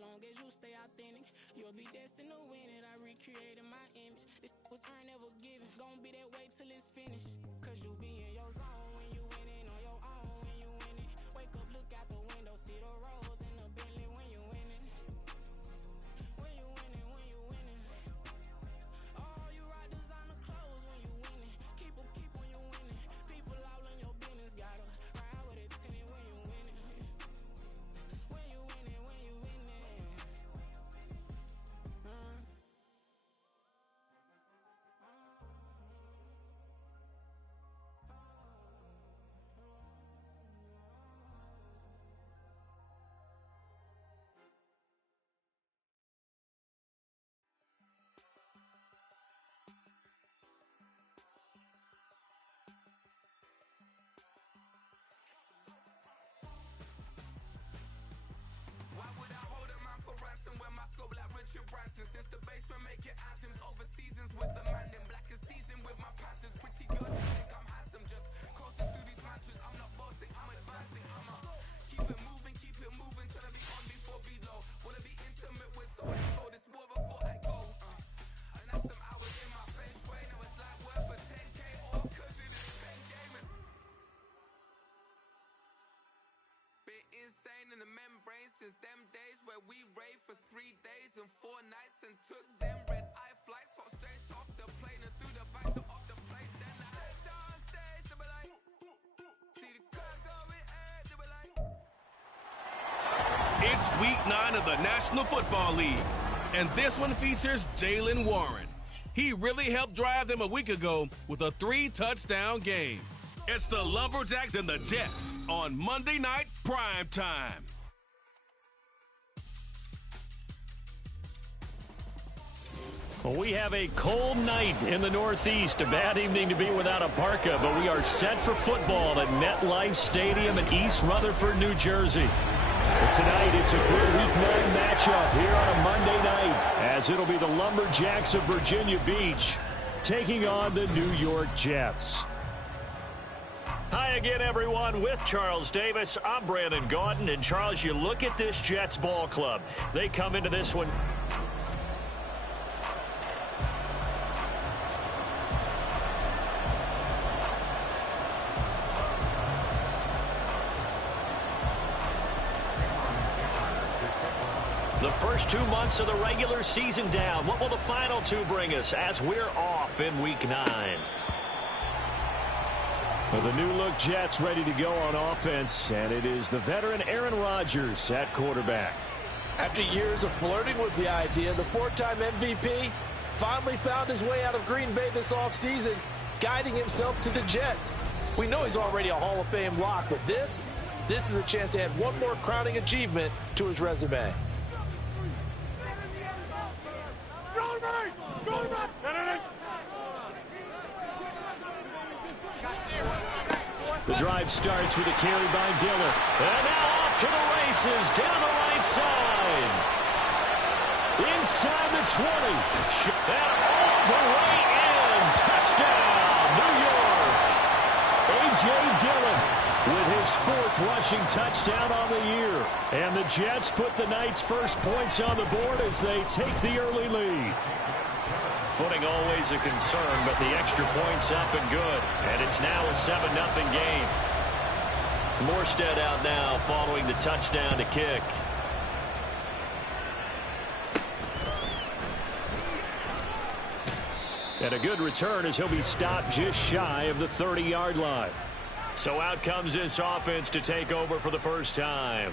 long as you stay authentic, you'll be destined to win it. I recreated my image. This was earned, never given. Gonna be that way till it's finished. Cause you be in your zone when you winning on your own when you winning. Wake up, look out the window, see the rose in the Bentley when you winning. When you winning, when you winning. Oh, you ride designer clothes when you winning. Keep when you winning. People all in your business, gotta ride with it tinted when you winning. When you winning, when you winning. Why would I hold a man for ransom when my scope like Richard Branson? Since the basement making anthems over seasons with the man, then black is seasoned with my patterns. Pretty girls who think I'm handsome, just coasting through these mantras. I'm not bossing, I'm advancing. I'ma keep it moving, trying to be on before below. Wanna be intimate with so I go this more before I go. And that's some hours in my French way. Now it's like work for 10K, all cause it is 10 gaming. Been insane in the membrane since them days where we raved for 3 days and 4 nights and took them red eye flights, hot straight off the plane and through the back door of the place. Then I head down stage, they were like, see the crowd going, they were like. It's week 9 of the National Football League, and this one features Jaylen Warren. He really helped drive them a week ago with a 3-touchdown game. It's the Lumberjacks and the Jets on Monday Night Prime Time. Well, we have a cold night in the Northeast. A bad evening to be without a parka, but we are set for football at MetLife Stadium in East Rutherford, New Jersey. But tonight, it's a good Week 9 matchup here on a Monday night, as it'll be the Lumberjacks of Virginia Beach taking on the New York Jets. Hi again, everyone. With Charles Davis, I'm Brandon Gaudin. And, Charles, you look at this Jets ball club. They come into this one. The first 2 months of the regular season down. What will the final 2 bring us as we're off in Week 9? Well, the new-look Jets ready to go on offense, and it is the veteran Aaron Rodgers at quarterback. After years of flirting with the idea, the 4-time MVP finally found his way out of Green Bay this offseason, guiding himself to the Jets. We know he's already a Hall of Fame lock, but this is a chance to add one more crowning achievement to his resume. The drive starts with a carry by Dillon. And now off to the races down the right side. Inside the 20. And all the way in. Touchdown, New York. A.J. Dillon with his 4th rushing touchdown on the year. And the Jets put the night's first points on the board as they take the early lead. Footing always a concern, but the extra point's up and good. And it's now a 7-0 game. Morstead out now following the touchdown to kick. And a good return as he'll be stopped just shy of the 30-yard line. So out comes this offense to take over for the first time.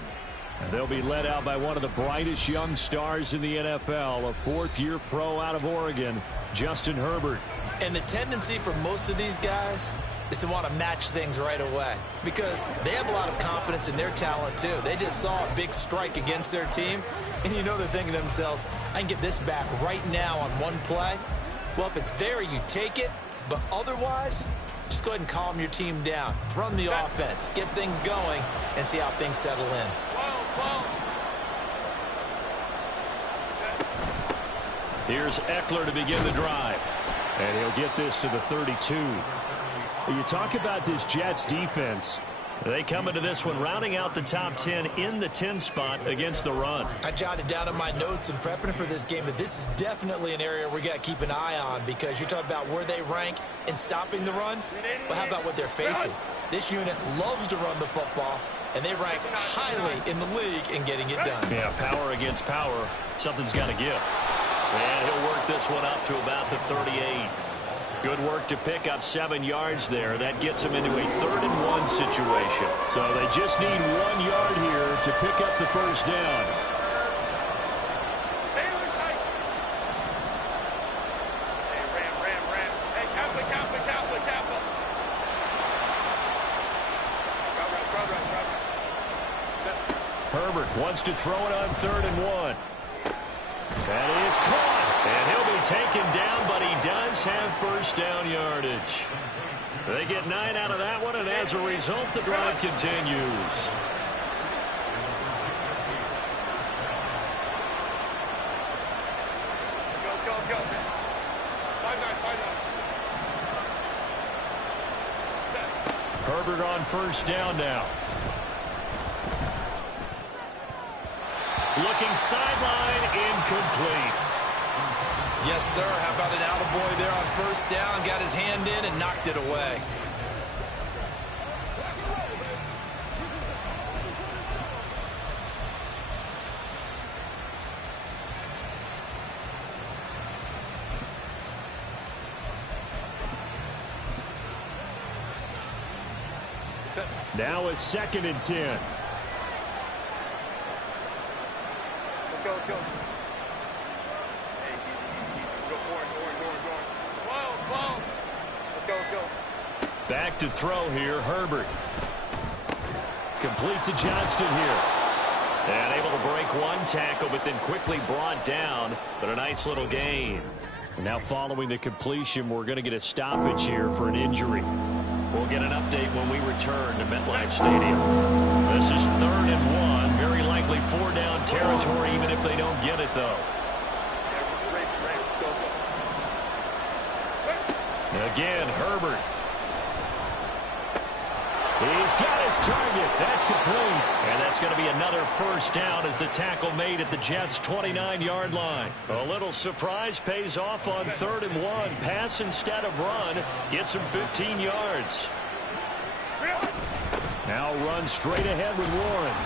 And they'll be led out by one of the brightest young stars in the NFL, a 4th-year pro out of Oregon, Justin Herbert. And the tendency for most of these guys is to want to match things right away because they have a lot of confidence in their talent, too. They just saw a big strike against their team, and you know they're thinking to themselves, I can get this back right now on one play. Well, if it's there, you take it, but otherwise, just go ahead and calm your team down. Run the offense, get things going, and see how things settle in. Here's Eckler to begin the drive. And he'll get this to the 32. You talk about this Jets defense. They come into this one rounding out the top 10 in the 10 spot against the run. I jotted down in my notes in prepping for this game that this is definitely an area we got to keep an eye on, because you're talking about where they rank in stopping the run. Well, how about what they're facing? This unit loves to run the football, and they rank highly in the league in getting it done. Yeah, power against power. Something's got to give. And he'll work this one up to about the 38. Good work to pick up 7 yards there. That gets them into a 3rd and 1 situation. So they just need 1 yard here to pick up the first down. Herbert wants to throw it on 3rd and 1. That is caught. And he'll be taken down, but he does have first down yardage. They get 9 out of that one, and as a result, the drive continues. Herbert on first down now. Looking sideline, incomplete. Yes, sir. How about an attaboy there on first down? Got his hand in and knocked it away. Now it's 2nd and 10. Let's go. Hey, go forward. Slow. Let's go. Back to throw here, Herbert. Complete to Johnston here. And able to break one tackle, but then quickly brought down. But a nice little gain. Now following the completion, we're going to get a stoppage here for an injury. We'll get an update when we return to MetLife Stadium. This is 3rd and 1. Very likely 4-down territory, even if they don't get it, though. Again, Herbert. He's got his target. That's complete. And that's going to be another first down as the tackle made at the Jets' 29-yard line. A little surprise pays off on 3rd and 1. Pass instead of run. Gets him 15 yards. Now run straight ahead with Warren.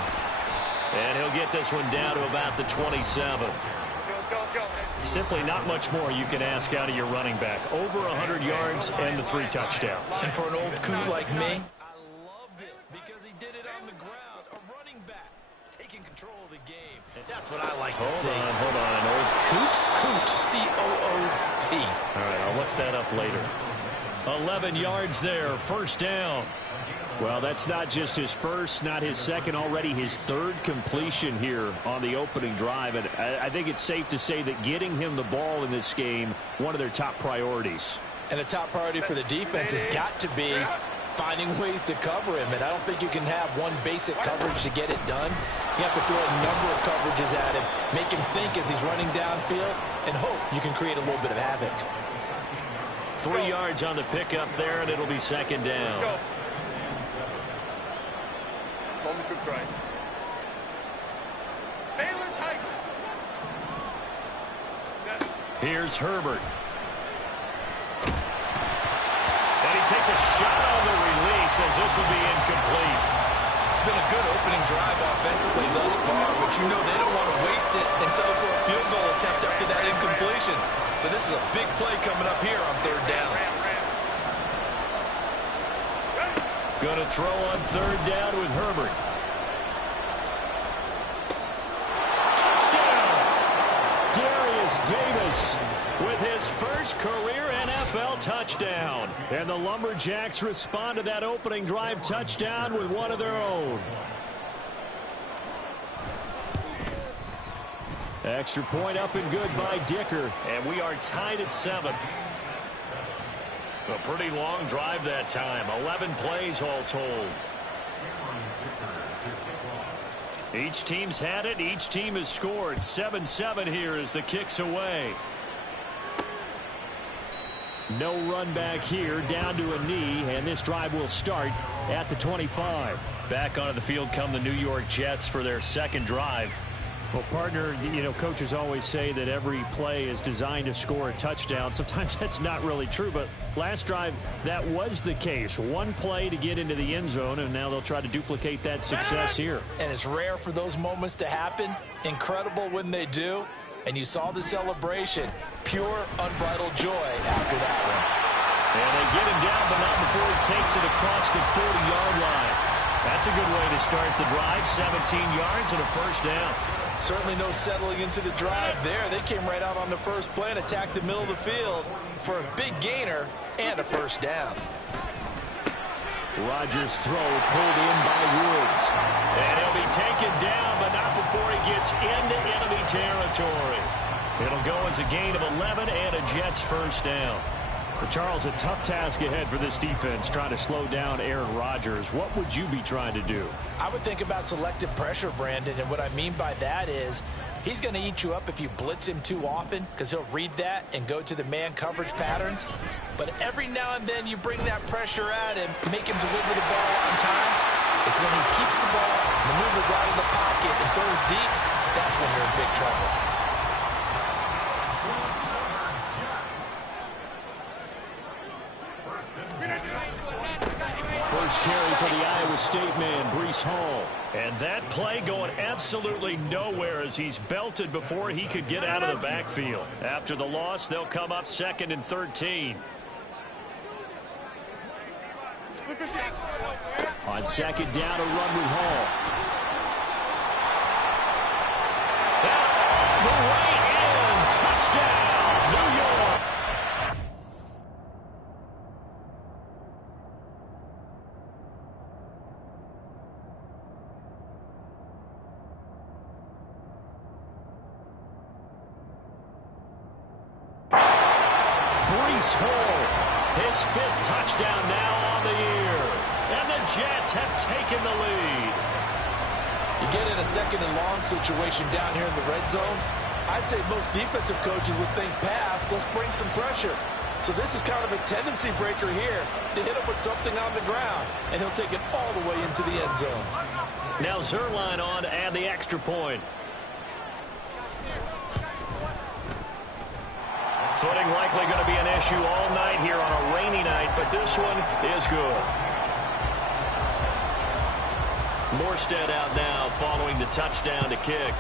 And he'll get this one down to about the 27. Simply not much more you can ask out of your running back. Over 100 yards and the 3 touchdowns. And for an old coot like me, because he did it on the ground. A running back taking control of the game. That's what I like to see. Hold on. An old coot? Coot. C-O-O-T. All right, I'll look that up later. 11 yards there. First down. Well, that's not just his first, not his second, already his 3rd completion here on the opening drive. And I think it's safe to say that getting him the ball in this game, one of their top priorities. And a top priority for the defense has got to be finding ways to cover him. And I don't think you can have one basic coverage to get it done. You have to throw a number of coverages at him, make him think as he's running downfield, and hope you can create a little bit of havoc. 3 yards on the pickup there, and it'll be 2nd down. Go. Moment to try. Baylor tight. Here's Herbert. And he takes a shot on the release as this will be incomplete. It's been a good opening drive offensively thus far, but you know they don't want to waste it and settle for a field goal attempt after that incompletion. So this is a big play coming up here on 3rd down. Going to throw on 3rd down with Herbert. Touchdown! Darius Davis with his first career NFL touchdown. And the Lumberjacks respond to that opening drive touchdown with one of their own. Extra point up and good by Dicker. And we are tied at 7. A pretty long drive that time. 11 plays all told. Each team's had it. Each team has scored. 7-7 here as the kick's away. No run back here, down to a knee, and this drive will start at the 25. Back onto the field come the New York Jets for their second drive. Well, partner, you know, coaches always say that every play is designed to score a touchdown. Sometimes that's not really true, but last drive, that was the case. One play to get into the end zone, and now they'll try to duplicate that success here. And it's rare for those moments to happen. Incredible when they do. And you saw the celebration. Pure, unbridled joy after that one. And they get him down, but not before he takes it across the 40-yard line. That's a good way to start the drive. 17 yards and a first down. Certainly no settling into the drive there. They came right out on the first play and attacked the middle of the field for a big gainer and a first down. Rodgers' throw pulled in by Woods. And he'll be taken down, but not before he gets into enemy territory. It'll go as a gain of 11 and a Jets first down. But Charles, a tough task ahead for this defense, trying to slow down Aaron Rodgers. What would you be trying to do? I would think about selective pressure, Brandon, and what I mean by that is he's going to eat you up if you blitz him too often because he'll read that and go to the man coverage patterns. But every now and then you bring that pressure at him, make him deliver the ball on time. It's when he keeps the ball, maneuvers out of the pocket, and throws deep, that's when you're in big trouble. First carry for the Iowa State man, Breece Hall. And that play going absolutely nowhere as he's belted before he could get out of the backfield. After the loss, they'll come up 2nd and 13. On second down, a run with Hall. That all the way in. Touchdown, New York. Breece Hall, his 5th touchdown now on the year. And the Jets have taken the lead. You get in a 2nd and long situation down here in the red zone. I'd say most defensive coaches would think pass, let's bring some pressure. So this is kind of a tendency breaker here to hit him with something on the ground, and he'll take it all the way into the end zone. Now Zuerlein on to add the extra point. Footing likely going to be an issue all night here on a rainy night, but this one is good. Morstead out now following the touchdown to kick.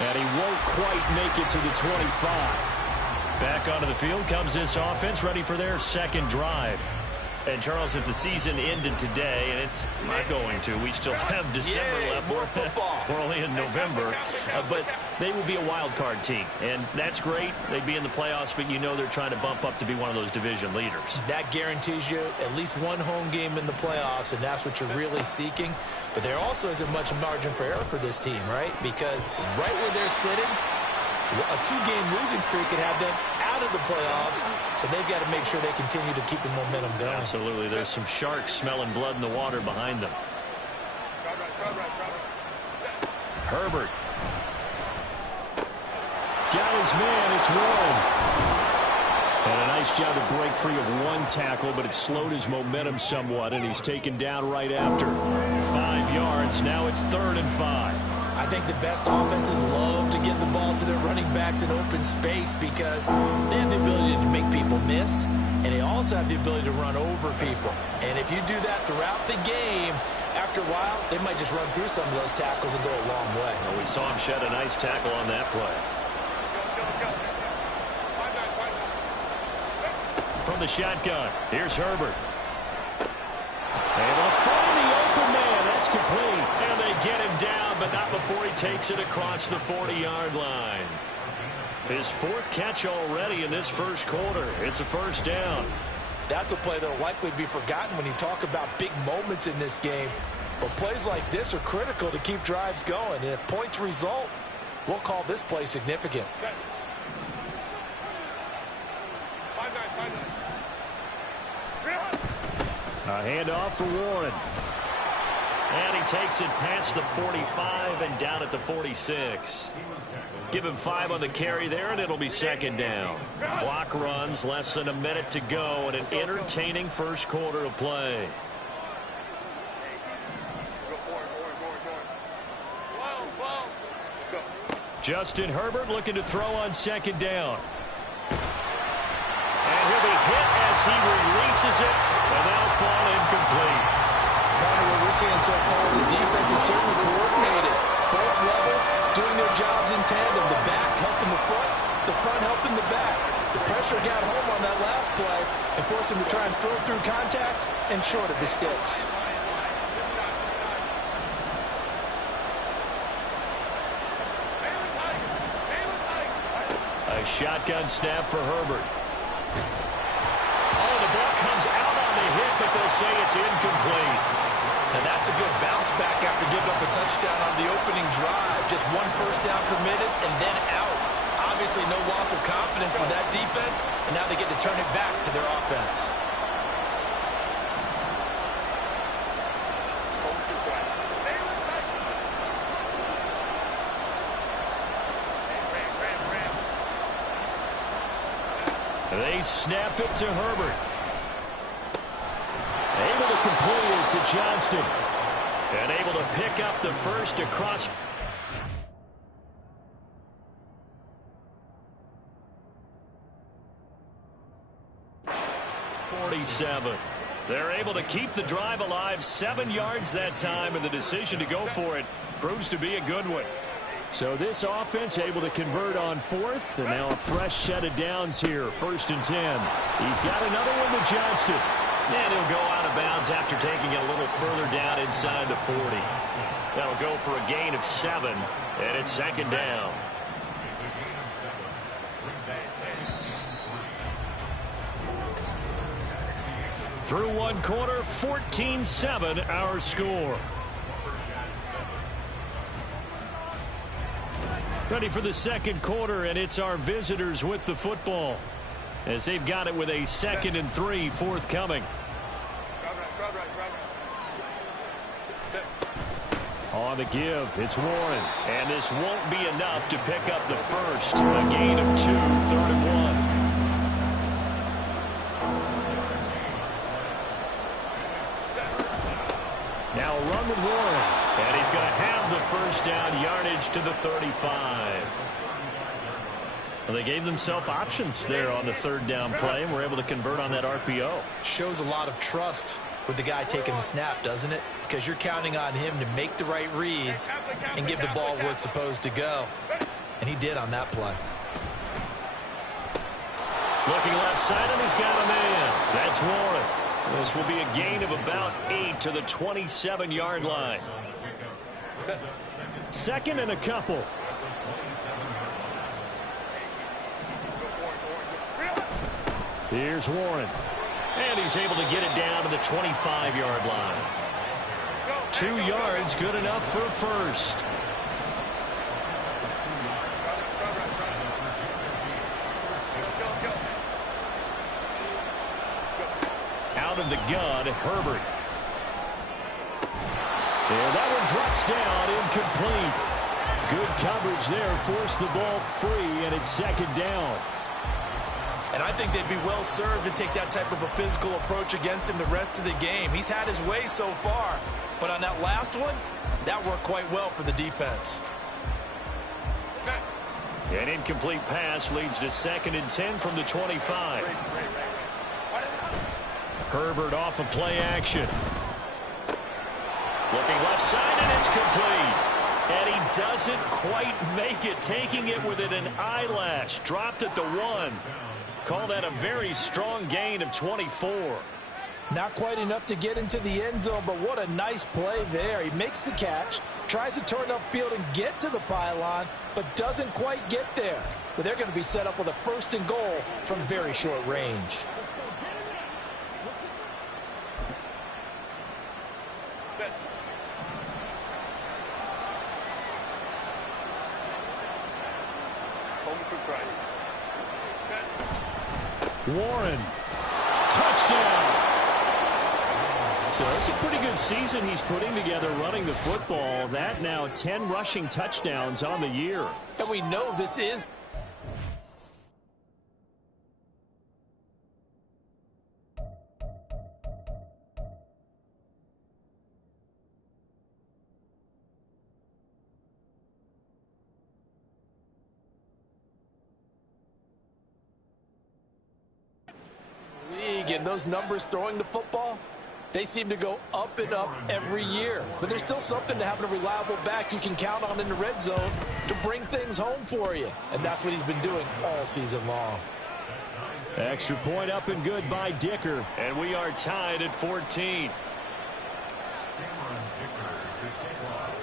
And he won't quite make it to the 25. Back onto the field comes this offense, ready for their second drive. And, Charles, if the season ended today, and it's not going to, we still have December left. More football. We're only in November. But they would be a wild card team. And that's great. They'd be in the playoffs, but you know they're trying to bump up to be one of those division leaders. That guarantees you at least one home game in the playoffs, and that's what you're really seeking. But there also isn't much margin for error for this team, right? Because right where they're sitting, a 2-game losing streak could have them out of the playoffs, so they've got to make sure they continue to keep the momentum going. Absolutely. There's some sharks smelling blood in the water behind them. Herbert. Got his man. It's Warren. And a nice job to break free of one tackle, but it slowed his momentum somewhat, and he's taken down right after. 5 yards. Now it's 3rd and 5. I think the best offenses love to get the ball to their running backs in open space because they have the ability to make people miss, and they also have the ability to run over people. And if you do that throughout the game, after a while, they might just run through some of those tackles and go a long way. Well, we saw him shed a nice tackle on that play. From the shotgun, here's Herbert. Able to find the open man. That's complete. And they get him down, but not before he takes it across the 40-yard line. His 4th catch already in this first quarter. It's a first down. That's a play that will likely be forgotten when you talk about big moments in this game. But plays like this are critical to keep drives going. And if points result, we'll call this play significant. A handoff for Warren. And he takes it past the 45 and down at the 46. Give him 5 on the carry there, and it'll be second down. Clock runs, less than a minute to go, and an entertaining first quarter of play. Justin Herbert looking to throw on second down. And he'll be hit as he releases it, and that'll fall incomplete. What we're seeing so far is the defense is certainly coordinated. Both levels doing their jobs in tandem. The back helping the front helping the back. The pressure got home on that last play and forced him to try and throw through contact and short of the sticks. A shotgun snap for Herbert. Oh, the ball comes out on the hit, but they'll say it's incomplete. And that's a good bounce back after giving up a touchdown on the opening drive. Just 1 first down permitted and then out. Obviously no loss of confidence with that defense, and now they get to turn it back to their offense. They snap it to Herbert. Able to complete it to Johnston. And able to pick up the first across. .47. They're able to keep the drive alive. 7 yards that time, and the decision to go for it proves to be a good one. So this offense able to convert on 4th, and now a fresh set of downs here. 1st and 10. He's got another one to Johnston. And he'll go out of bounds after taking it a little further down inside the 40. That'll go for a gain of 7, and it's second down. Through 1 quarter, 14-7 our score. Ready for the second quarter, and it's our visitors with the football as they've got it with a 2nd and 3 forthcoming. On the give, it's Warren, and this won't be enough to pick up the first. A gain of 2, 3rd and 1. Now a run with Warren, and he's going to have the first down, yardage to the 35. Well, they gave themselves options there on the 3rd down play, and were able to convert on that RPO. Shows a lot of trust with the guy taking the snap, doesn't it? Because you're counting on him to make the right reads and give the ball where it's supposed to go. And he did on that play. Looking left side, and he's got a man. That's Warren. This will be a gain of about 8 to the 27-yard line. 2nd and a couple. Here's Warren. And he's able to get it down to the 25-yard line. 2 yards, good enough for a first. Out of the gun, Herbert. And that one drops down, incomplete. Good coverage there, forced the ball free, and it's second down. And I think they'd be well served to take that type of a physical approach against him the rest of the game. He's had his way so far, but on that last one, that worked quite well for the defense. An incomplete pass leads to 2nd and 10 from the 25. Herbert off of play action. Looking left side, and it's complete. And he doesn't quite make it, taking it within an eyelash. Dropped at the 1. Call that a very strong gain of 24. Not quite enough to get into the end zone, but what a nice play there. He makes the catch, tries to turn upfield and get to the pylon, but doesn't quite get there. But they're going to be set up with a 1st and goal from very short range. Warren, touchdown. So it's a pretty good season he's putting together running the football. That now 10 rushing touchdowns on the year. And we know this is league, and those numbers throwing the football, they seem to go up and up every year. But there's still something to having a reliable back you can count on in the red zone to bring things home for you. And that's what he's been doing all season long. Extra point up and good by Dicker. And we are tied at 14.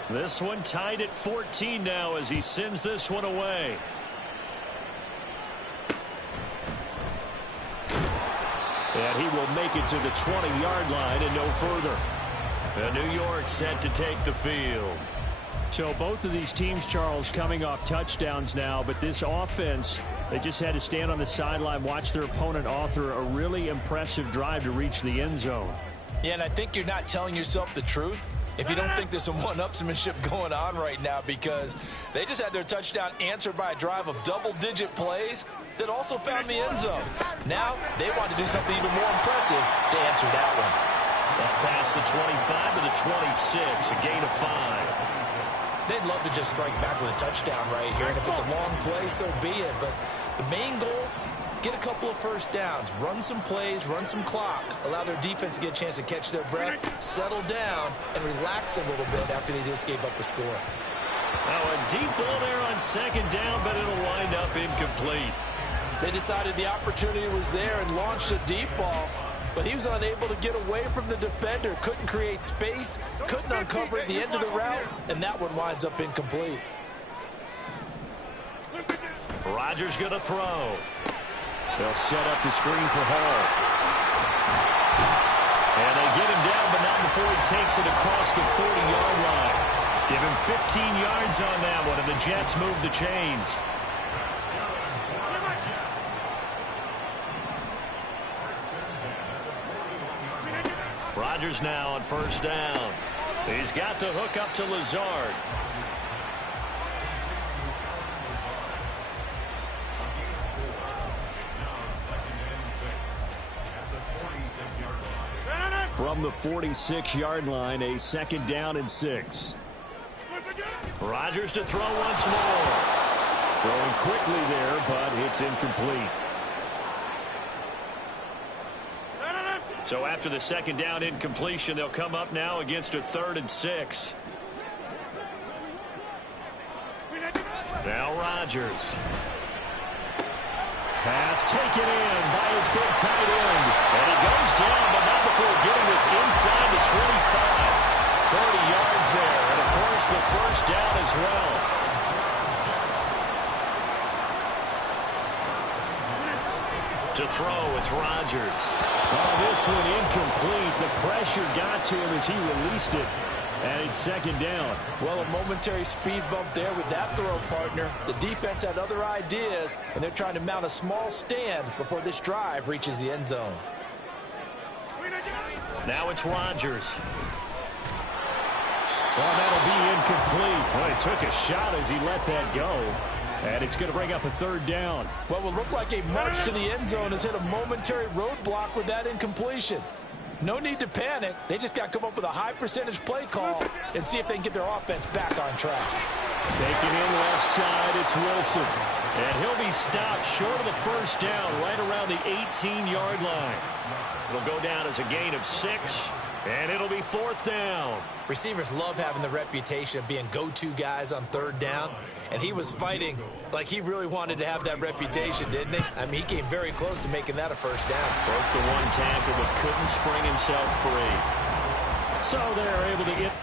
This one tied at 14 now as he sends this one away. And he will make it to the 20-yard line and no further. And New York set to take the field. So both of these teams, Charles, coming off touchdowns now, but this offense, they just had to stand on the sideline, watch their opponent author a really impressive drive to reach the end zone. Yeah, and I think you're not telling yourself the truth if you don't think there's some one-upsmanship going on right now, because they just had their touchdown answered by a drive of double-digit plays that also found the end zone. Now they want to do something even more impressive to answer that one. That pass the 25 to the 26, a gain of 5. They'd love to just strike back with a touchdown right here, and if it's a long play, so be it. But the main goal, get a couple of first downs, run some plays, run some clock, allow their defense to get a chance to catch their breath, settle down, and relax a little bit after they just gave up a score. Now a deep ball there on second down, but it'll wind up incomplete. They decided the opportunity was there and launched a deep ball, but he was unable to get away from the defender, couldn't create space, couldn't uncover at the end of the route, and that one winds up incomplete. Rodgers going to throw. They'll set up the screen for Hall. And they get him down, but not before he takes it across the 40-yard line. Give him 15 yards on that one, and the Jets move the chains. Rodgers now on first down. He's got the hook up to Lazard. From the 46-yard line, a second down and 6. Rodgers to throw once more. Throwing quickly there, but it's incomplete. So after the second down incompletion, they'll come up now against a 3rd and 6. Now Rodgers. Pass taken in by his big tight end. And he goes down, but not before getting this inside the 25. 30 yards there. And, of course, the first down as well. To throw, it's Rodgers. Oh, this one incomplete. The pressure got to him as he released it. And it's second down. Well, a momentary speed bump there with that throw, partner. The defense had other ideas, and they're trying to mount a small stand before this drive reaches the end zone. Now it's Rodgers. Well, that'll be incomplete. Well, he took a shot as he let that go. And it's going to bring up a 3rd down. What will look like a march to the end zone has hit a momentary roadblock with that incompletion. No need to panic. They just got to come up with a high percentage play call and see if they can get their offense back on track. Taking in left side, it's Wilson. And he'll be stopped short of the first down right around the 18-yard line. It'll go down as a gain of 6, and it'll be 4th down. Receivers love having the reputation of being go-to guys on 3rd down, and he was fighting like he really wanted to have that reputation, didn't he? I mean, he came very close to making that a first down. Broke the one tackle, but couldn't spring himself free. So they're able to get...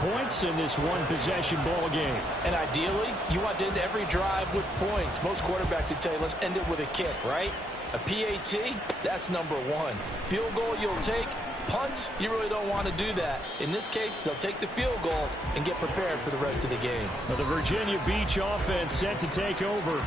points in this one-possession ball game. And ideally, you want to end every drive with points. Most quarterbacks would tell you, let's end it with a kick, right? A PAT, that's number one. Field goal you'll take. Punts, you really don't want to do that. In this case, they'll take the field goal and get prepared for the rest of the game. Well, the Virginia Beach offense set to take over.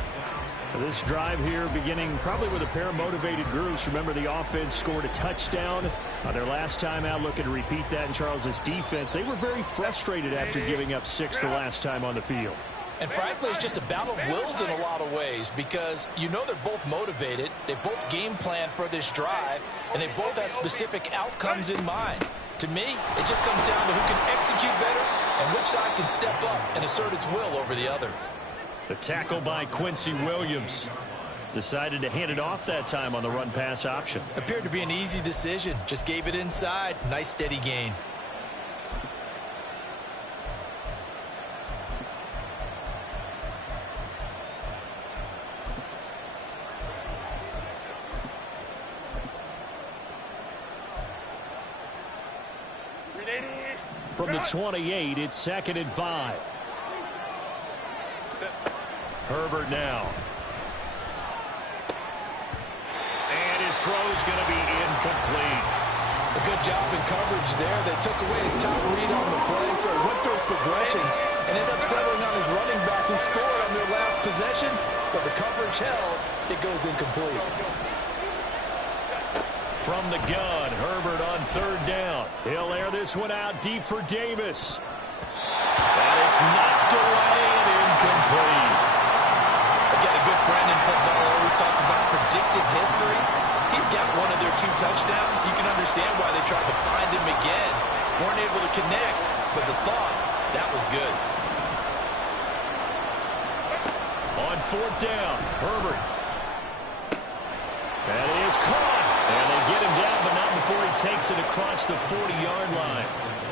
This drive here beginning probably with a pair of motivated groups. Remember, the offense scored a touchdown their last time out. Looking to repeat that in Charles's defense. They were very frustrated after giving up 6 the last time on the field. And frankly, it's just a battle of wills in a lot of ways because you know they're both motivated. They both game plan for this drive, and they both have specific outcomes in mind. To me, it just comes down to who can execute better and which side can step up and assert its will over the other. The tackle by Quincy Williams. Decided to hand it off that time on the run-pass option. Appeared to be an easy decision. Just gave it inside. Nice steady gain. From the 28, it's 2nd and 5. Herbert now. And his throw's going to be incomplete. A good job in coverage there. They took away his top read on the play, so he went through his progressions and ended up settling on his running back who scored on their last possession, but the coverage held. It goes incomplete. From the gun, Herbert on 3rd down. He'll air this one out deep for Davis. And it's knocked away and incomplete. Again, a good friend in football always talks about predictive history. He's got one of their 2 touchdowns. You can understand why they tried to find him again. Weren't able to connect, but the thought, that was good. On 4th down, Herbert. That is caught. And they get him down, but not before he takes it across the 40-yard line.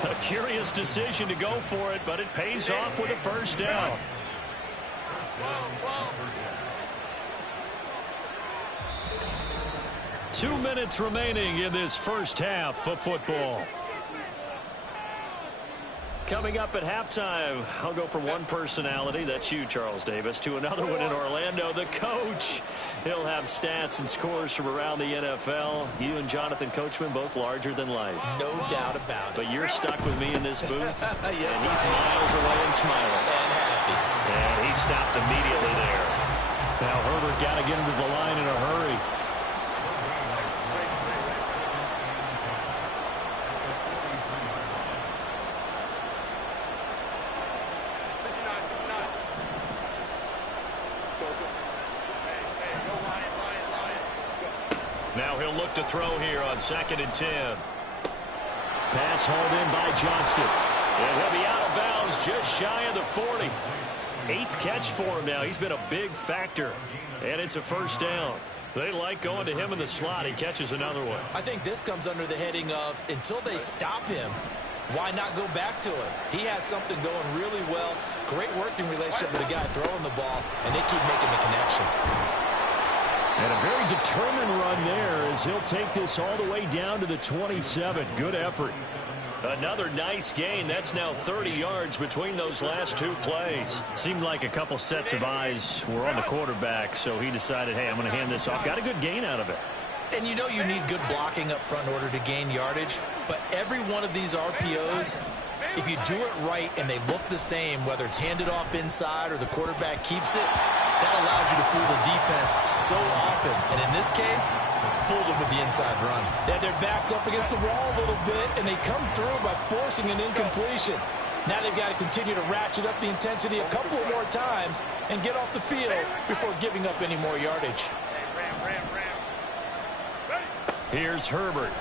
A curious decision to go for it, but it pays off with a 1st down. Two minutes remaining in this first half of football. Coming up at halftime, I'll go from one personality, that's you, Charles Davis, to another one in Orlando, the coach. He'll have stats and scores from around the NFL. You and Jonathan Coachman, both larger than life. No doubt about it. But you're stuck with me in this booth, Yes, and he's miles away and smiling. And happy. And he stopped immediately there. Now Herbert got to get him to the line in a hurry. Now he'll look to throw here on 2nd and 10. Pass hauled in by Johnston. And he'll be out of bounds just shy of the 40. 8th catch for him now. He's been a big factor. And it's a 1st down. They like going to him in the slot. He catches another one. I think this comes under the heading of until they stop him, why not go back to him? He has something going really well. Great working relationship with the guy throwing the ball, and they keep making the connection. And a very determined run there as he'll take this all the way down to the 27. Good effort. Another nice gain. That's now 30 yards between those last 2 plays. Seemed like a couple sets of eyes were on the quarterback, so he decided, hey, I'm going to hand this off. Got a good gain out of it. And you know you need good blocking up front in order to gain yardage, but every one of these RPOs, if you do it right and they look the same, whether it's handed off inside or the quarterback keeps it, that allows you to fool the defense so often. And in this case, fooled them with the inside run. They had their backs up against the wall a little bit, and they come through by forcing an incompletion. Now they've got to continue to ratchet up the intensity a couple of more times and get off the field before giving up any more yardage. Here's Herbert.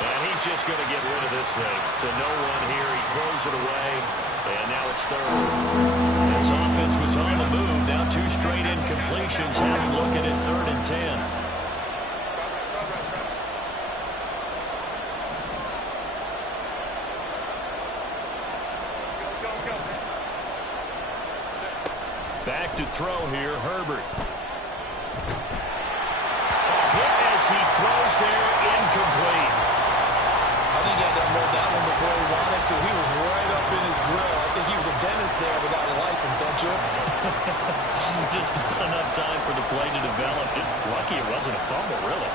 And he's just going to get rid of this thing. To no one here. He throws it away. And now it's 3rd. This offense was on the move. Now 2 straight incompletions. Having looking at 3rd and 10. Back to throw here, Herbert. A hit as he throws there, incomplete. to, he was right up in his grill. I think he was a dentist there without a license, don't you? Just not enough time for the play to develop. Just lucky it wasn't a fumble, really.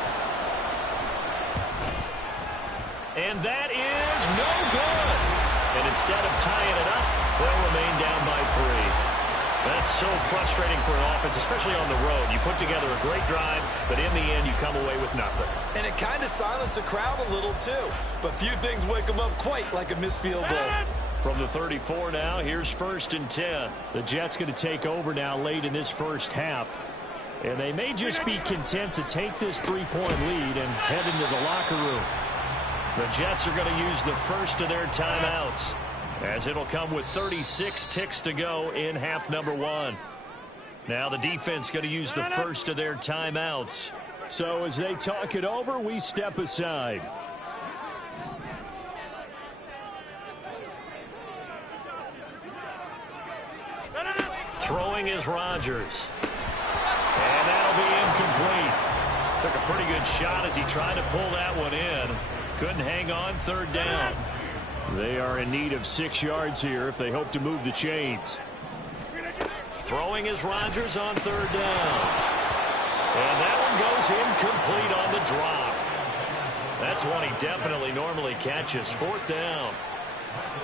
And that is no good. And instead of tying it up, they'll remain down by 3. That's so frustrating for an offense, especially on the road. You put together a great drive, but in the end, you come away with nothing. And it kind of silenced the crowd a little, too. But few things wake them up quite like a missed field goal. From the 34 now, here's 1st and 10. The Jets going to take over now late in this first half. And they may just be content to take this 3-point lead and head into the locker room. The Jets are going to use the first of their timeouts, as it'll come with 36 ticks to go in half number 1. Now the defense going to use the first of their timeouts. So as they talk it over, we step aside. Throwing is Rodgers. And that'll be incomplete. Took a pretty good shot as he tried to pull that one in. Couldn't hang on, 3rd down. They are in need of 6 yards here if they hope to move the chains. Throwing is Rodgers on 3rd down. And that one goes incomplete on the drop. That's one he definitely normally catches. 4th down.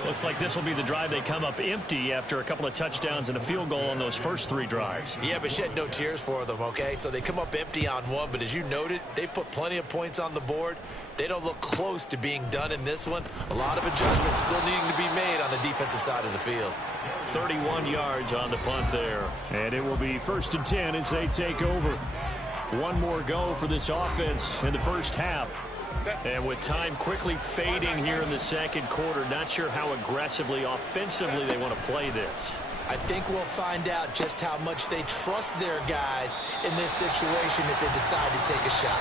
Looks like this will be the drive they come up empty after a couple of touchdowns and a field goal on those first 3 drives. Yeah, but shed no tears for them, okay? So they come up empty on one, but as you noted, they put plenty of points on the board. They don't look close to being done in this one. A lot of adjustments still needing to be made on the defensive side of the field. 31 yards on the punt there. And it will be 1st and 10 as they take over. One more go for this offense in the first half. And with time quickly fading here in the second quarter, not sure how aggressively, offensively they want to play this. I think we'll find out just how much they trust their guys in this situation if they decide to take a shot.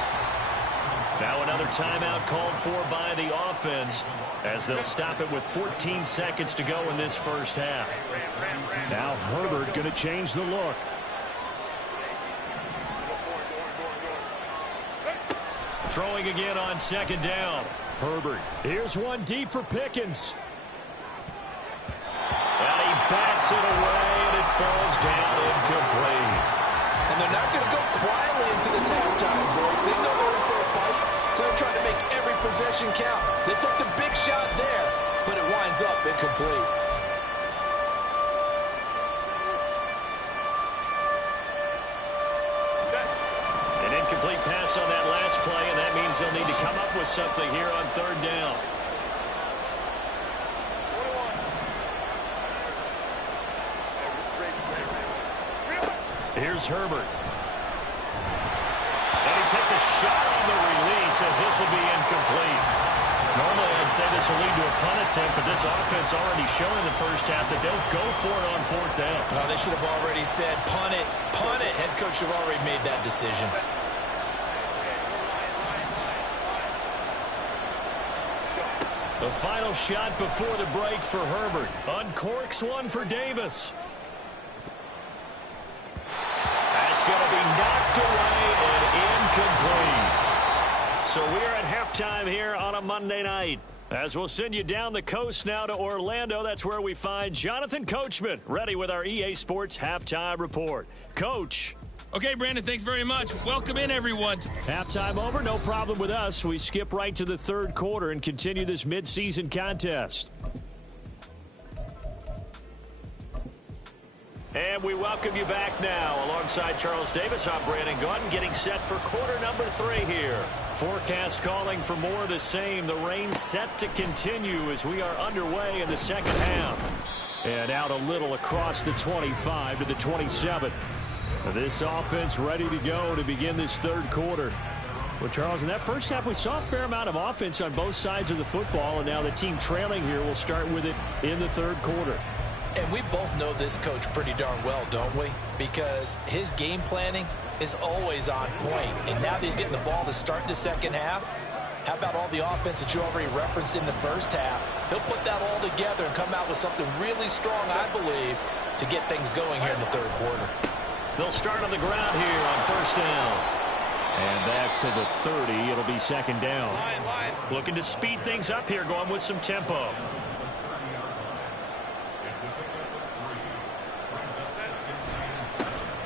Now another timeout called for by the offense as they'll stop it with 14 seconds to go in this first half. Now Herbert going to change the look. Throwing again on 2nd down. Herbert. Here's one deep for Pickens. And he backs it away, and it falls down incomplete. And they're not going to go quietly into this halftime break. They know they're in for a fight, so they're trying to make every possession count. They took the big shot there, but it winds up incomplete. Incomplete pass on that last play, and that means they'll need to come up with something here on 3rd down. Here's Herbert. And he takes a shot on the release as this will be incomplete. Normally I'd say this will lead to a punt attempt, but this offense already showing in the first half that they'll go for it on 4th down. They should have already said punt it, punt it. Head coach should have already made that decision. The final shot before the break for Herbert. Uncorks one for Davis. That's going to be knocked away and incomplete. So we are at halftime here on a Monday night. As we'll send you down the coast now to Orlando, that's where we find Jonathan Coachman, ready with our EA Sports Halftime Report. Coach. Okay, Brandon, thanks very much. Welcome in, everyone. Halftime over, no problem with us. We skip right to the 3rd quarter and continue this midseason contest. And we welcome you back now. Alongside Charles Davis, I'm Brandon Gaudin, getting set for quarter number 3 here. Forecast calling for more of the same. The rain set to continue as we are underway in the second half. And out a little across the 25 to the 27. This offense ready to go to begin this 3rd quarter. Well, Charles, in that first half, we saw a fair amount of offense on both sides of the football, and now the team trailing here will start with it in the 3rd quarter. And we both know this coach pretty darn well, don't we? Because his game planning is always on point. And now that he's getting the ball to start the second half, how about all the offense that you already referenced in the first half? He'll put that all together and come out with something really strong, I believe, to get things going here in the 3rd quarter. They'll start on the ground here on 1st down. And back to the 30. It'll be 2nd down. Looking to speed things up here, going with some tempo.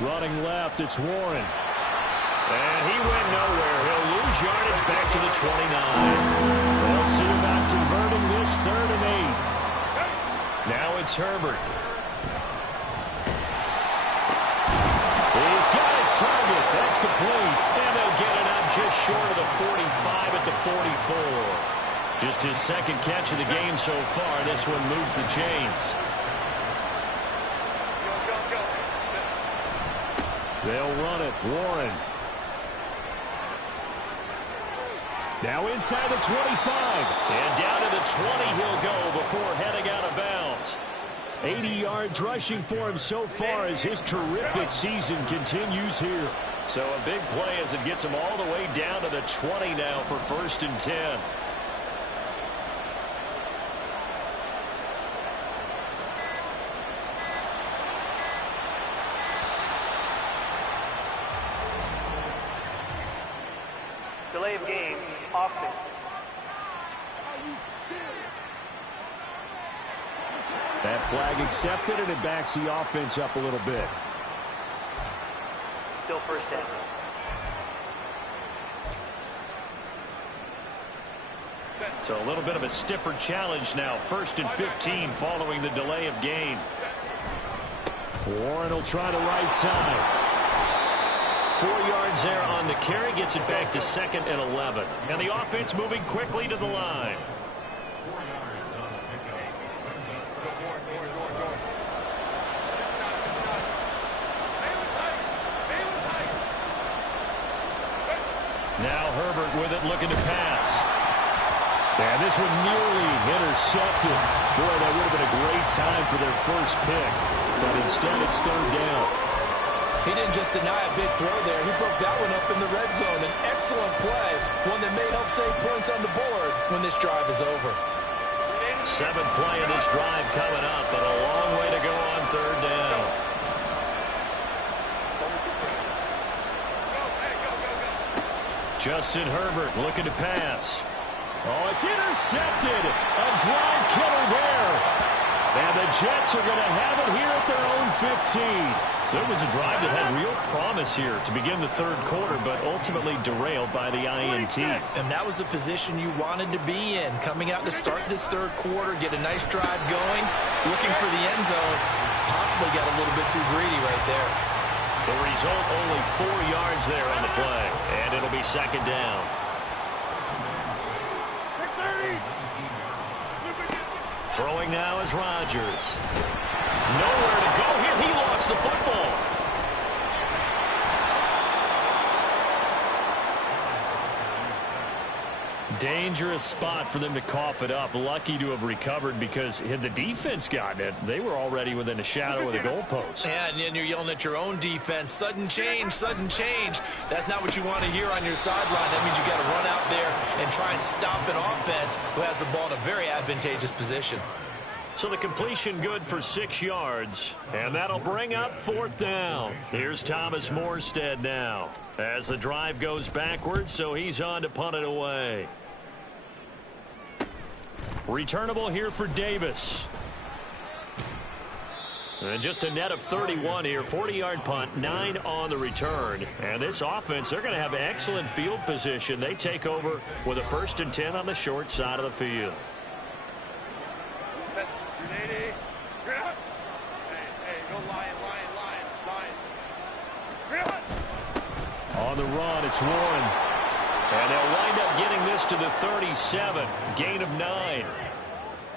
Running left, it's Warren. And he went nowhere. He'll lose yardage back to the 29. They'll see about converting this 3rd and 8. Now it's Herbert. He's got his target. That's complete. And they'll get it up just short of the 45 at the 44. Just his 2nd catch of the game so far. This one moves the chains. They'll run it. Warren. Now inside the 25. And down to the 20 he'll go before heading out of bounds. 80 yards rushing for him so far as his terrific season continues here. So a big play as it gets him all the way down to the 20 now for 1st and 10. Delay of game, offense. That flag accepted, and it backs the offense up a little bit. Still 1st down. So a little bit of a stiffer challenge now. 1st and 15 following the delay of game. Warren will try the right side. 4 yards there on the carry. Gets it back to 2nd and 11. And the offense moving quickly to the line. Now Herbert with it, looking to pass. And this one nearly intercepted. Boy, that would have been a great time for their first pick. But instead, it's 3rd down. He didn't just deny a big throw there. He broke that one up in the red zone. An excellent play. One that may help save points on the board when this drive is over. 7th play of this drive coming up, but a long way to go on 3rd down. Justin Herbert looking to pass. Oh, it's intercepted. A drive killer there. And the Jets are going to have it here at their own 15. So it was a drive that had real promise here to begin the 3rd quarter, but ultimately derailed by the INT. And that was the position you wanted to be in. Coming out to start this 3rd quarter, get a nice drive going, looking for the end zone. Possibly got a little bit too greedy right there. The result, only 4 yards there on the play. And it'll be 2nd down. Throwing now is Rodgers. Nowhere to go here. He lost the football. Dangerous spot for them to cough it up. Lucky to have recovered because had the defense gotten it, they were already within a shadow of the goalpost. Yeah, and then you're yelling at your own defense. Sudden change, sudden change. That's not what you want to hear on your sideline. That means you got to run out there and try and stop an offense who has the ball in a very advantageous position. So the completion good for 6 yards, and that'll bring up 4th down. Here's Thomas Morstead now as the drive goes backwards, so he's on to punt it away. Returnable here for Davis. And just a net of 31 here, 40-yard punt, 9 on the return. And this offense, they're going to have excellent field position. They take over with a 1st and 10 on the short side of the field. On the run, it's Warren. And they'll wind up getting this to the 37. Gain of 9.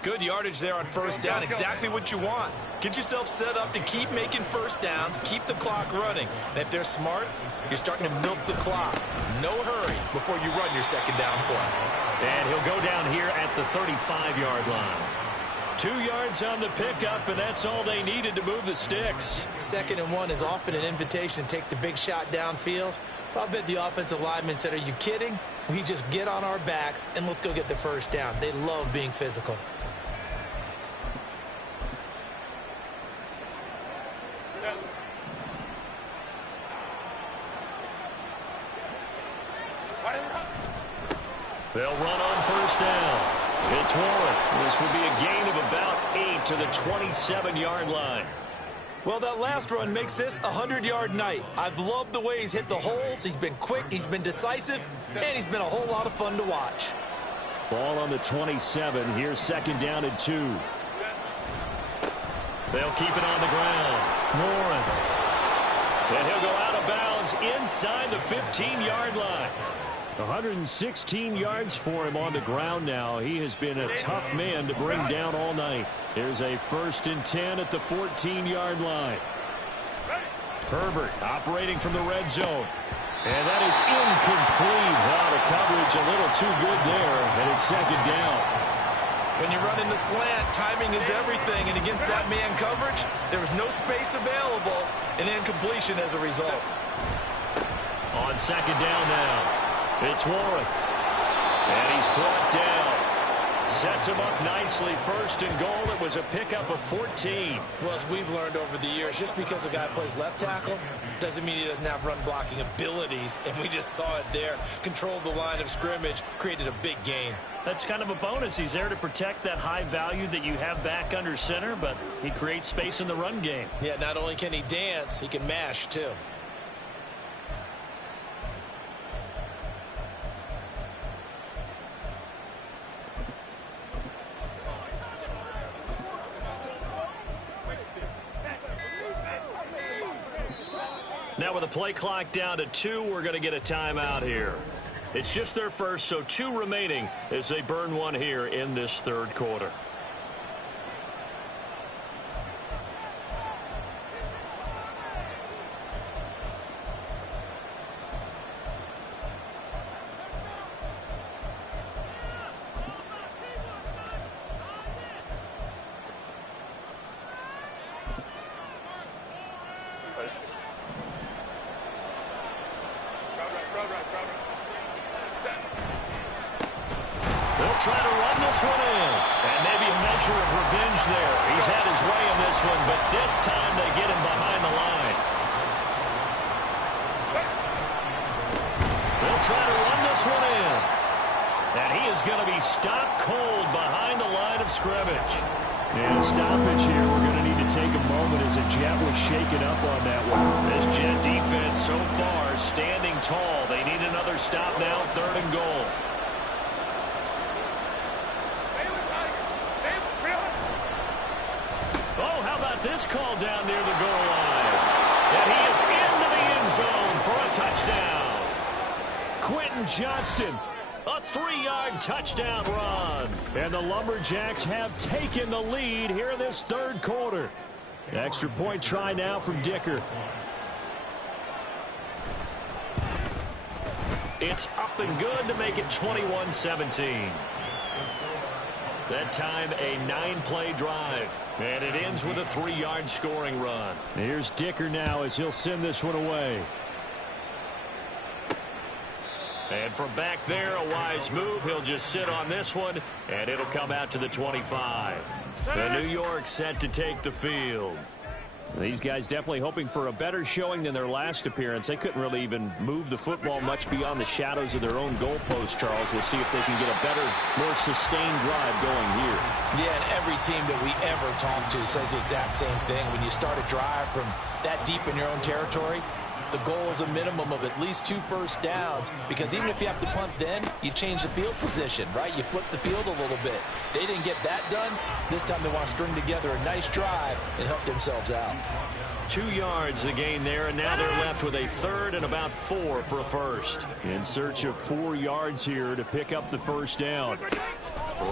Good yardage there on 1st down. Exactly what you want. Get yourself set up to keep making 1st downs, keep the clock running. And if they're smart, you're starting to milk the clock. No hurry before you run your 2nd down play. And he'll go down here at the 35-yard line. 2 yards on the pickup, and that's all they needed to move the sticks. 2nd and 1 is often an invitation to take the big shot downfield. I'll bet the offensive lineman said, are you kidding? We just get on our backs and let's go get the 1st down. They love being physical. They'll run on 1st down. It's Warren. This will be a gain of about 8 to the 27-yard line. Well, that last run makes this a 100-yard night. I've loved the way he's hit the holes. He's been quick, he's been decisive, and he's been a whole lot of fun to watch. Ball on the 27. Here's second down and 2. They'll keep it on the ground. Warren. And he'll go out of bounds inside the 15-yard line. 116 yards for him on the ground now. He has been a tough man to bring down all night. There's a 1st and 10 at the 14-yard line. Herbert operating from the red zone. And that is incomplete. The coverage a little too good there, and it's second down. When you run into slant, timing is everything, and against that man coverage, there was no space available, and incompletion as a result. On second down now. It's Warren. And he's brought down. Sets him up nicely. 1st and goal. It was a pickup of 14. Well, as we've learned over the years, just because a guy plays left tackle doesn't mean he doesn't have run blocking abilities. And we just saw it there. Controlled the line of scrimmage. Created a big gain. That's kind of a bonus. He's there to protect that high value that you have back under center, but he creates space in the run game. Yeah, not only can he dance, he can mash too. Now with the play clock down to 2, we're going to get a timeout here. It's just their first, so 2 remaining as they burn one here in this 3rd quarter. They'll try to run this one in. And maybe a measure of revenge there. He's had his way in this one, but this time they get him behind the line. They'll try to run this one in. And he is going to be stopped cold behind the line of scrimmage. And stoppage here. We're going to need to take a moment as a Jet was shaken up on that one. This Jet defense so far standing tall. They need another stop now, 3rd and goal. Oh, how about this call down near the goal line? And he is into the end zone for a touchdown. Quentin Johnston, a 3-yard touchdown run. And the Lumberjacks have taken the lead here in this 3rd quarter. Extra point try now from Dicker. It's up and good to make it 21-17. That time, a 9-play drive. And it ends with a 3-yard scoring run. Here's Dicker now as he'll send this one away. And from back there, a wise move. He'll just sit on this one, and it'll come out to the 25. The New York set to take the field. These guys definitely hoping for a better showing than their last appearance. They couldn't really even move the football much beyond the shadows of their own goalpost, Charles. We'll see if they can get a better, more sustained drive going here. Yeah, and every team that we ever talk to says the exact same thing. When you start a drive from that deep in your own territory, the goal is a minimum of at least 2 first downs, because even if you have to punt then, you change the field position, right? You flip the field a little bit. They didn't get that done. This time they want to string together a nice drive and help themselves out. 2 yards the gain there, and now they're left with a 3rd and about 4 for a first. In search of 4 yards here to pick up the first down.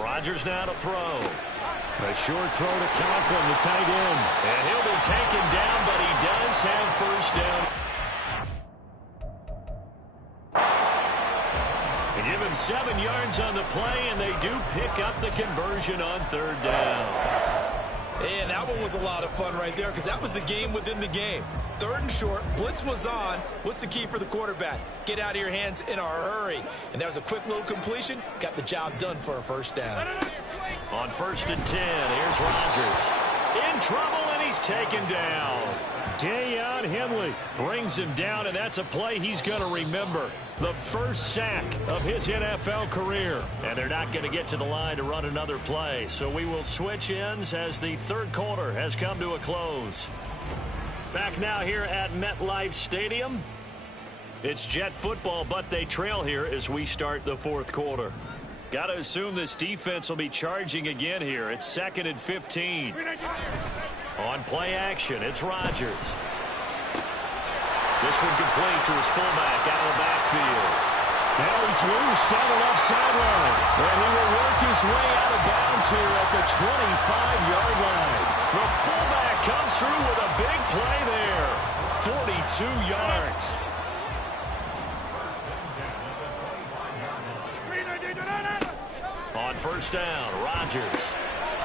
Rodgers now to throw. A short throw to Conklin, the tight end. And he'll be taken down, but he does have first down. They give him 7 yards on the play, and they do pick up the conversion on 3rd down. And that one was a lot of fun right there, because that was the game within the game. 3rd and short, blitz was on. What's the key for the quarterback? Get out of your hands in a hurry. And that was a quick little completion. Got the job done for a first down. On 1st and 10, here's Rodgers. In trouble, and he he's taken down. Daiyan Henley brings him down, and that's a play he's going to remember. The first sack of his NFL career. And they're not going to get to the line to run another play. So we will switch ends as the third quarter has come to a close. Back now here at MetLife Stadium. It's Jet football, but they trail here as we start the fourth quarter. Got to assume this defense will be charging again here. It's 2nd and 15. On play action, it's Rodgers. This one complete to his fullback out of the backfield. Now he's loose down the left sideline. And he will work his way out of bounds here at the 25-yard line. The fullback comes through with a big play there. 42 yards. On first down, Rodgers.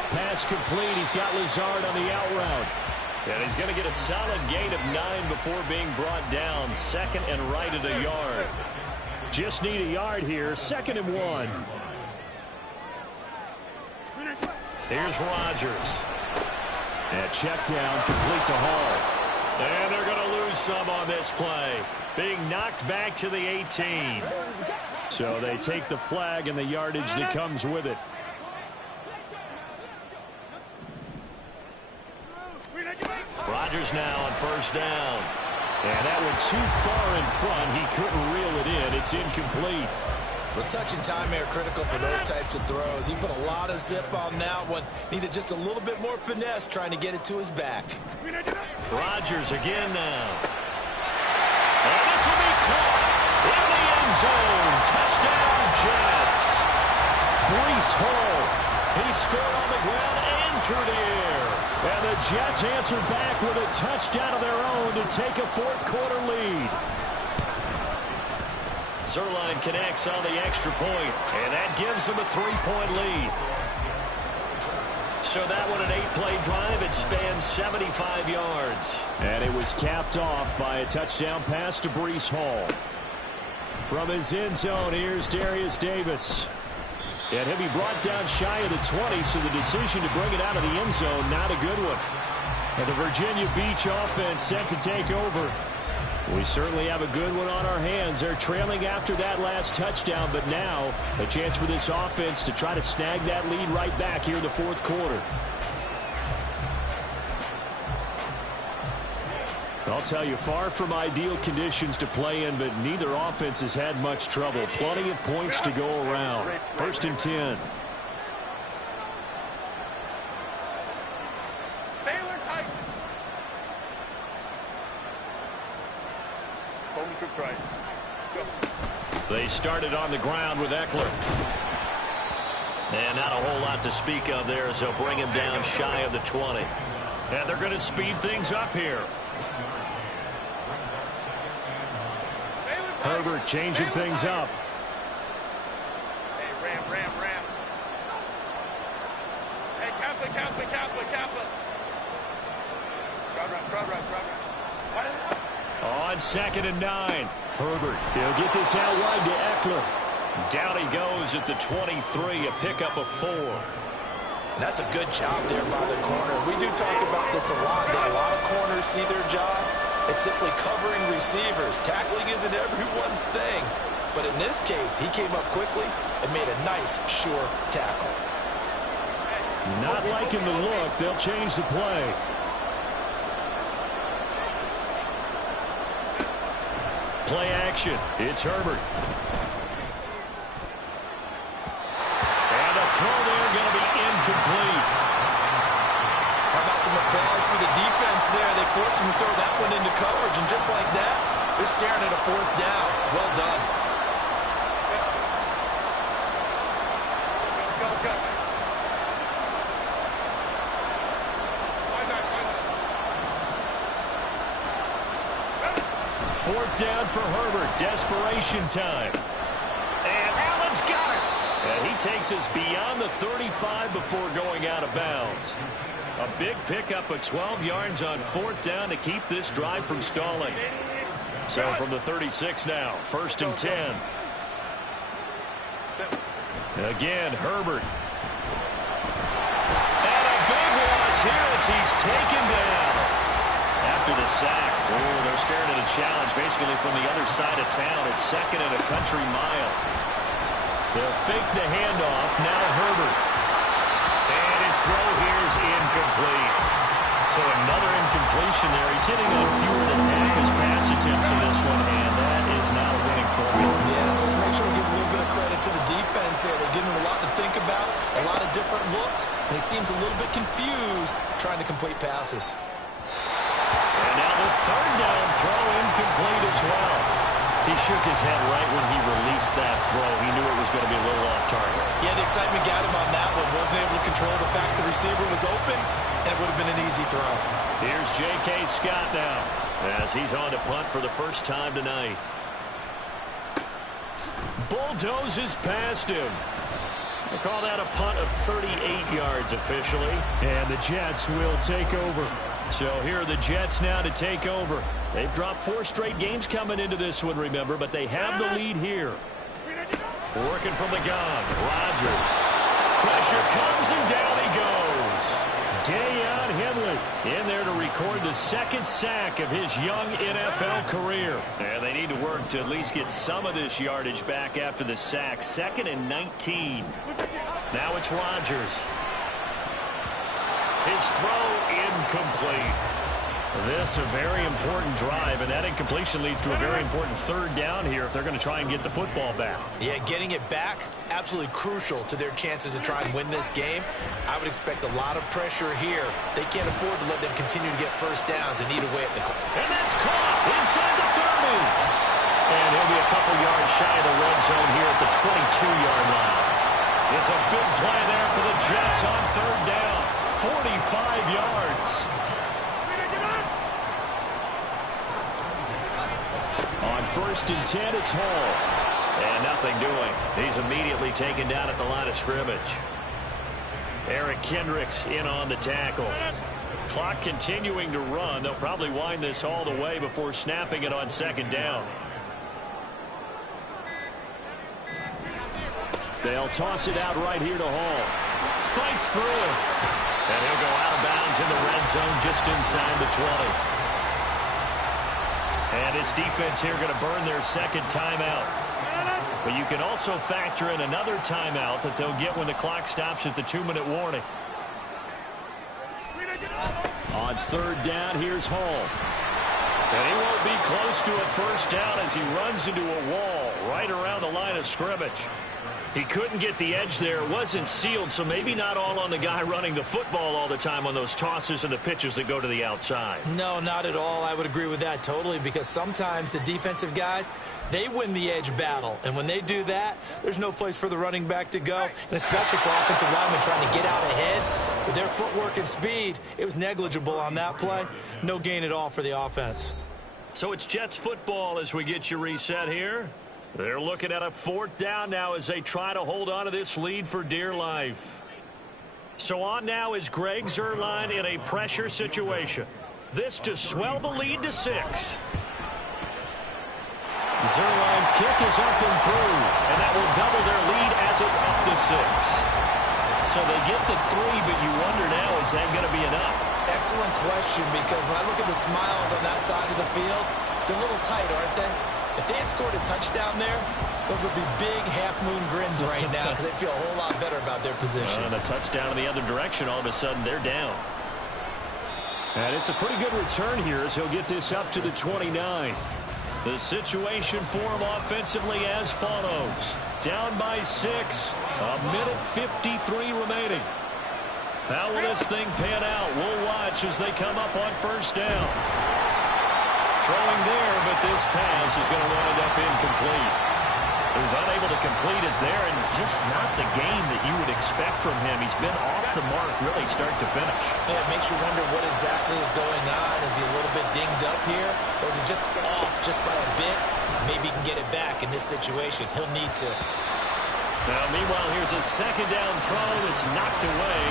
Pass complete. He's got Lazard on the out route. And he's going to get a solid gain of 9 before being brought down. 2nd and right at a yard. Just need a yard here. 2nd and 1. Here's Rodgers. And check down, complete to Hall. And they're going to lose some on this play. Being knocked back to the 18. So they take the flag and the yardage that comes with it. Rodgers now on first down. And that went too far in front. He couldn't reel it in. It's incomplete. The touch and time are critical for those types of throws. He put a lot of zip on that one. Needed just a little bit more finesse trying to get it to his back. Rodgers again now. And this will be caught in the end zone. Touchdown, Jets. Breece Hall. He scored on the ground and through the air. And the Jets answer back with a touchdown of their own to take a fourth quarter lead. Zuerlein connects on the extra point, and that gives them a 3-point lead. So that one, an 8-play drive. It spans 75 yards. And it was capped off by a touchdown pass to Breece Hall. From his end zone, here's Darius Davis. And he'll be brought down shy of the 20, so the decision to bring it out of the end zone, not a good one. And the Virginia Beach offense set to take over. We certainly have a good one on our hands. They're trailing after that last touchdown, but now a chance for this offense to try to snag that lead right back here in the fourth quarter. I'll tell you, far from ideal conditions to play in, but neither offense has had much trouble. Plenty of points to go around. 1st and 10. They started on the ground with Eckler. And not a whole lot to speak of there as they'll bring him down shy of the 20. And they're going to speed things up here. Herbert changing things up. Hey, Ram. Hey, Kappa. On 2nd and 9. Herbert, he'll get this out wide to Eckler. Down he goes at the 23, a pickup of 4. That's a good job there by the corner. We do talk about this a lot, that a lot of corners see their job as simply covering receivers. Tackling isn't everyone's thing. But in this case, he came up quickly and made a nice, sure tackle. Not liking the look. They'll change the play. Play action. It's Herbert. And a throw there going to be incomplete. How about some applause for the defense there? They forced him to throw that one into coverage, and just like that, they're staring at a 4th down. Well done. Go. 4th down for Herbert. Desperation time. And Allen's got it. And he takes us beyond the 35 before going out of bounds. A big pickup of 12 yards on 4th down to keep this drive from stalling. So from the 36 now, 1st and 10. Again, Herbert. And a big loss here as he's taken down. staring at a challenge basically from the other side of town. It's second and a country mile. They'll fake the handoff. Now Herbert. And his throw here is incomplete. So another incompletion there. He's hitting on fewer than half his pass attempts in this one, and that is not a winning formula. Yes, let's make sure we give a little bit of credit to the defense here. They're giving him a lot to think about, a lot of different looks, and he seems a little bit confused trying to complete passes. And now the third down throw incomplete as well. He shook his head right when he released that throw. He knew it was going to be a little off target. Yeah, the excitement got him on that one. Wasn't able to control the fact the receiver was open, and it would have been an easy throw. Here's J.K. Scott now as he's on to punt for the first time tonight. Bulldozes past him. They call that a punt of 38 yards officially. And the Jets will take over. So here are the Jets now to take over. They've dropped 4 straight games coming into this one, remember, but they have the lead here. Working from the gun, Rodgers. Pressure comes and down he goes. Deion Henley in there to record the second sack of his young NFL career. And they need to work to at least get some of this yardage back after the sack. 2nd and 19. Now it's Rodgers. His throw incomplete. This a very important drive, and that incompletion leads to a very important third down here if they're going to try and get the football back. Yeah, getting it back, absolutely crucial to their chances to try and win this game. I would expect a lot of pressure here. They can't afford to let them continue to get first downs and eat away at the clock. And that's caught inside the 30. And he'll be a couple yards shy of the red zone here at the 22-yard line. It's a big play there for the Jets on third down. 45 yards. On 1st and 10, it's Hall. And nothing doing. He's immediately taken down at the line of scrimmage. Eric Kendricks in on the tackle. Clock continuing to run. They'll probably wind this all the way before snapping it on 2nd down. They'll toss it out right here to Hall. Fights through it. And he'll go out of bounds in the red zone just inside the 20. And his defense here going to burn their second timeout. But you can also factor in another timeout that they'll get when the clock stops at the 2-minute warning. On third down, here's Hall. And he won't be close to a first down as he runs into a wall right around the line of scrimmage. He couldn't get the edge there. It wasn't sealed, so maybe not all on the guy running the football all the time on those tosses and the pitches that go to the outside. No, not at all. I would agree with that totally, because sometimes the defensive guys, they win the edge battle. And when they do that, there's no place for the running back to go, and especially for offensive linemen trying to get out ahead. With their footwork and speed, it was negligible on that play. No gain at all for the offense. So it's Jets football as we get you reset here. They're looking at a 4th down now as they try to hold on to this lead for dear life. So on now is Greg Zuerlein in a pressure situation. This to swell the lead to 6. Zuerlein's kick is up and through, and that will double their lead as it's up to 6. So they get the 3, but you wonder now, is that going to be enough? Excellent question, because when I look at the smiles on that side of the field, it's a little tight, aren't they? If they had scored a touchdown there, those would be big half-moon grins right now because they feel a whole lot better about their position. And a touchdown in the other direction, all of a sudden they're down. And it's a pretty good return here as he'll get this up to the 29. The situation for him offensively as follows. Down by 6, a minute 53 remaining. How will this thing pan out? We'll watch as they come up on first down. Throwing there, but this pass is going to wind up incomplete. He was unable to complete it there, and just not the game that you would expect from him. He's been off the mark really start to finish. Yeah, it makes you wonder what exactly is going on. Is he a little bit dinged up here? Or is he just off just by a bit? Maybe he can get it back in this situation. He'll need to. Now, meanwhile, here's a 2nd down throw that's knocked away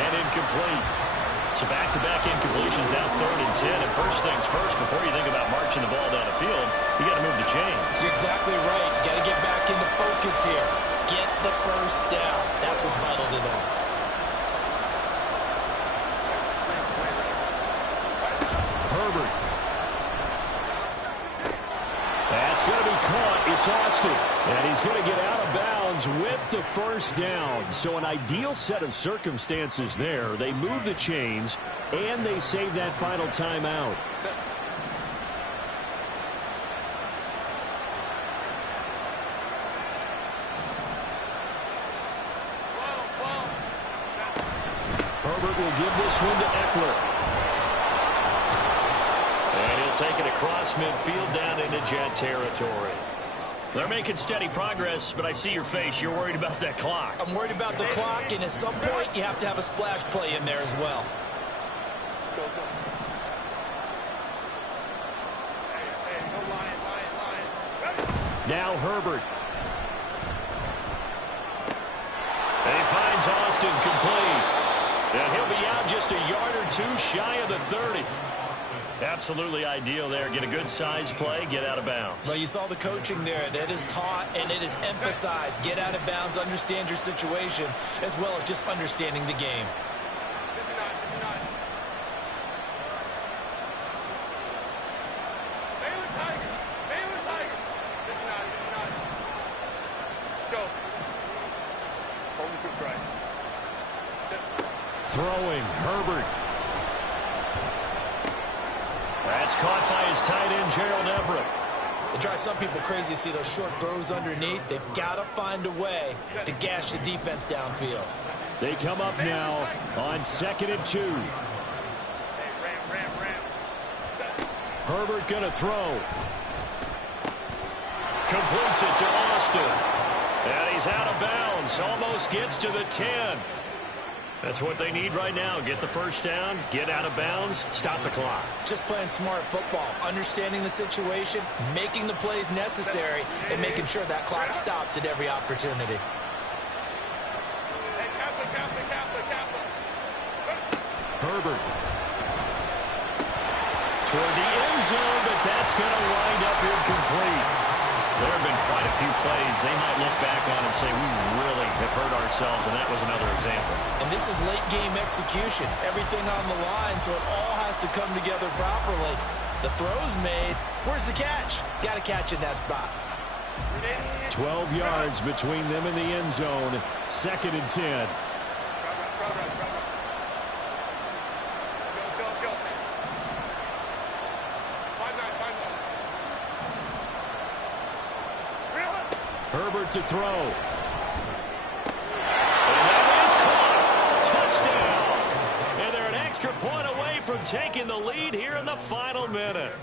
and incomplete. So back-to-back incompletions, now 3rd and 10. And first things first, before you think about marching the ball down the field, you got to move the chains. You're exactly right. Got to get back into focus here. Get the first down. That's what's vital to them. Herbert. It's Austin. And he's going to get out of bounds with the first down. So an ideal set of circumstances there. They move the chains, and they save that final timeout. Herbert will give this one to Eckler. And he'll take it across midfield down into Jet territory. They're making steady progress, but I see your face. You're worried about that clock. I'm worried about the clock, and at some point you have to have a splash play in there as well. Now Herbert. And he finds Austin complete. And he'll be out just a yard or two shy of the 30. Absolutely ideal there. Get a good size play, get out of bounds. Well, you saw the coaching there. That is taught and it is emphasized. Get out of bounds, understand your situation, as well as just understanding the game. Throwing, Herbert. That's caught by his tight end, Gerald Everett. It drives some people crazy to see those short throws underneath. They've got to find a way to gash the defense downfield. They come up now on 2nd and 2. Herbert going to throw. Completes it to Austin. And he's out of bounds. Almost gets to the 10. That's what they need right now. Get the first down, get out of bounds, stop the clock. Just playing smart football, understanding the situation, making the plays necessary, and making sure that clock stops at every opportunity. Herbert. Toward the end zone, but that's going to wind up incomplete. There have been quite a few plays they might look back on and say, we really have hurt ourselves, and that was another example. And this is late-game execution. Everything on the line, so it all has to come together properly. The throw's made. Where's the catch? Got to catch in that spot. 12 yards between them and the end zone. 2nd and 10. Herbert to throw. And that is caught. Touchdown. And they're an extra point away from taking the lead here in the final minute.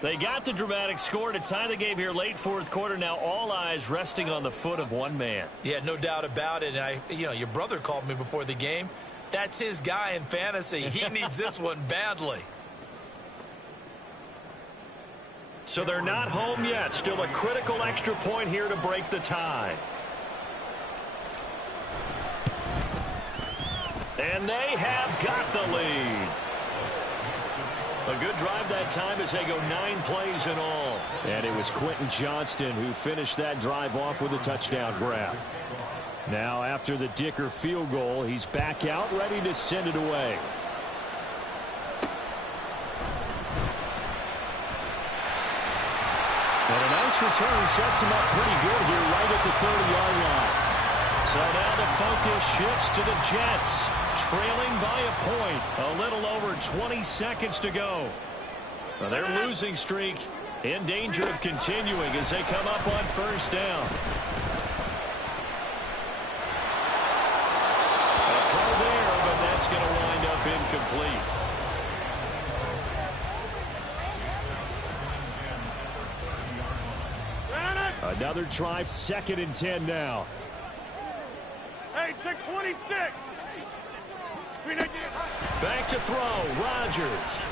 They got the dramatic score to tie the game here late 4th quarter. Now all eyes resting on the foot of one man. Yeah, no doubt about it. And your brother called me before the game. That's his guy in fantasy. He needs this one badly. So they're not home yet. Still a critical extra point here to break the tie. And they have got the lead. A good drive that time as they go 9 plays in all. And it was Quentin Johnston who finished that drive off with a touchdown grab. Now after the Dicker field goal, he's back out ready to send it away. And a nice return sets him up pretty good here right at the 30-yard line. So now the focus shifts to the Jets, trailing by a point. A little over 20 seconds to go. Well, their losing streak in danger of continuing as they come up on 1st down. A throw there, but that's going to wind up incomplete. Another try, 2nd and 10 now. Hey, check 26. Back to throw, Rodgers.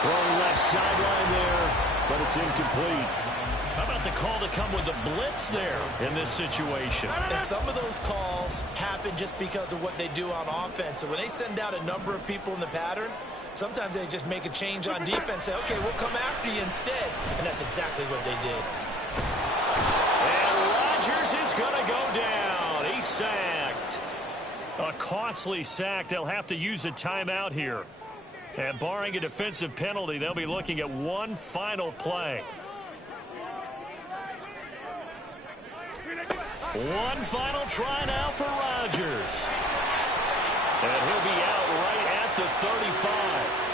Throwing left sideline there, but it's incomplete. How about the call to come with the blitz there in this situation? And some of those calls happen just because of what they do on offense. So when they send out a number of people in the pattern, sometimes they just make a change on defense, say, okay, we'll come after you instead. And that's exactly what they did. And Rodgers is going to go down. He's sacked. A costly sack. They'll have to use a timeout here. And barring a defensive penalty, they'll be looking at one final play. One final try now for Rodgers. And he'll be out right at the 35.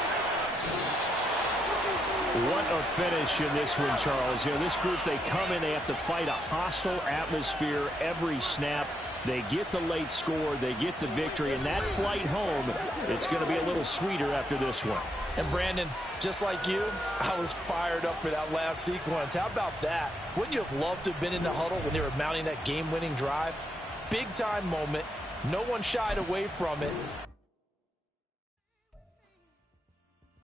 What a finish in this one, Charles. You know, this group, they come in, they have to fight a hostile atmosphere every snap. They get the late score, they get the victory, and that flight home, it's going to be a little sweeter after this one. And Brandon, just like you, I was fired up for that last sequence. How about that? Wouldn't you have loved to have been in the huddle when they were mounting that game-winning drive? Big-time moment. No one shied away from it.